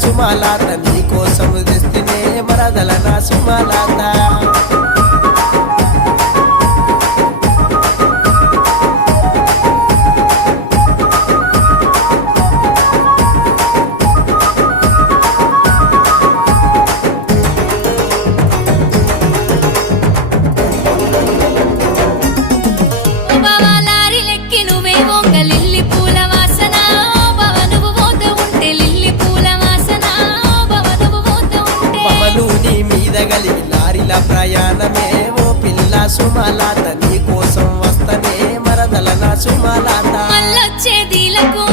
సుమాలాత నీ కోసం తెస్తేనే మరదల నా సుమాలాత లారీల ప్రయాణమే ఓ పిల్ల సుమాలాత నీ కోసం వస్తనే మరదల నా సుమాలాత మళ్ళొచ్చేదీలకు